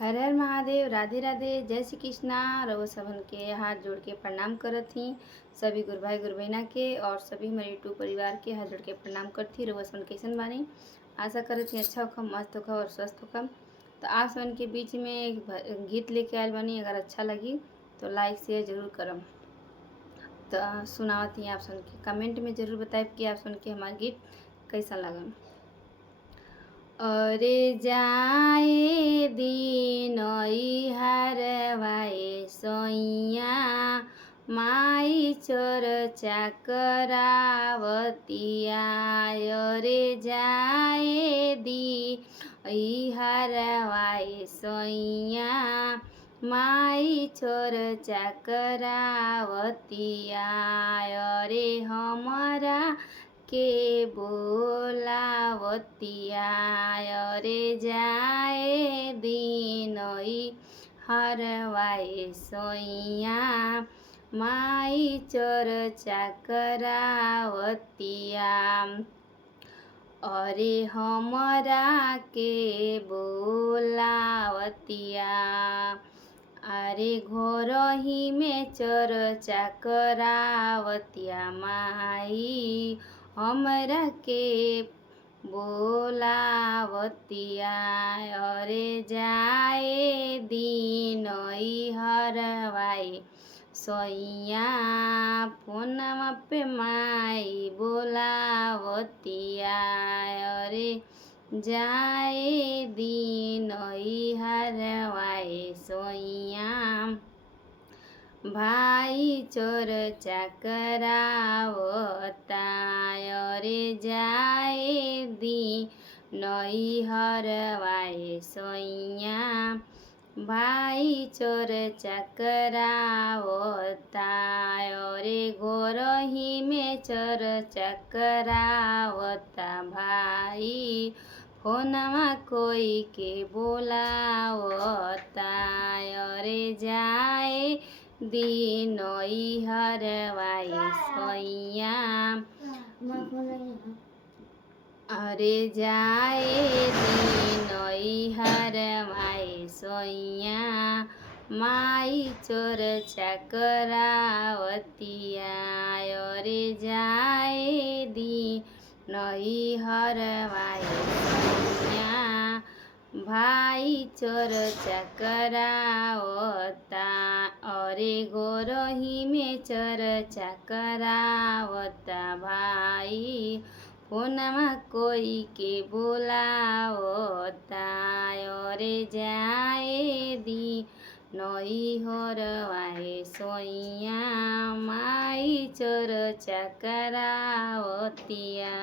हर हर महादेव। राधे राधे। जय श्री कृष्णा। रवो सबन के हाथ जोड़ के प्रणाम करत ही। सभी गुरु भाई गुरु बहना के और सभी हमारे यूट्यूब परिवार के हाथ जोड़ के प्रणाम करती। रवो सबन कैसन बानी, आशा करत ही अच्छा होखम, मस्त होखम और स्वस्थ होखम। तो आप सबन के बीच में एक गीत लेके आयल बानी, अगर अच्छा लगी तो लाइक शेयर जरूर करम। तो सुनावत ही आप सबन के कमेंट में जरूर बताएब कि आप सबन के हमार गीत कैसा लगन। अरे जाए दिन हरवाए सोइया, माई चर्चा करावतिया। अरे जाए दिन हरवाए सोइया, माई चर्चा करावतिया। अरे हमारा के बोलावतिया। अरे जाए दिन हरवाए सोइया, माई चर्चा करावतिया। अरे हमारा के बोलावतिया। अरे घर ही में चर्चा करावतिया, माई हमरा के बोलावतिया। अरे जाए दिन हरवाए सोइया, फोनमा पे माई बोलावतिया। अरे जाए दिन हरवाए सोइया, भाई चर्चा करावता। अरे जाए दिन हरवाए सोइया, भाई चर्चा करावता। अरे घर ही में चर्चा करावता, भाई फोनमा कोई के बोलावता। अरे जाए दिन हरवाए सोइया, अरे जाए दिन हरवाए सोइया, माई चर्चा करावतिया। अरे जाए दिन हरवाए सोइया, भाई चर्चा करावता। अरे गोरही में चर्चा करावता, भाई फोनमा कोई के बोलावता। अरे जाए दिन हरवाए सोइया, माई चर्चा करावतिया।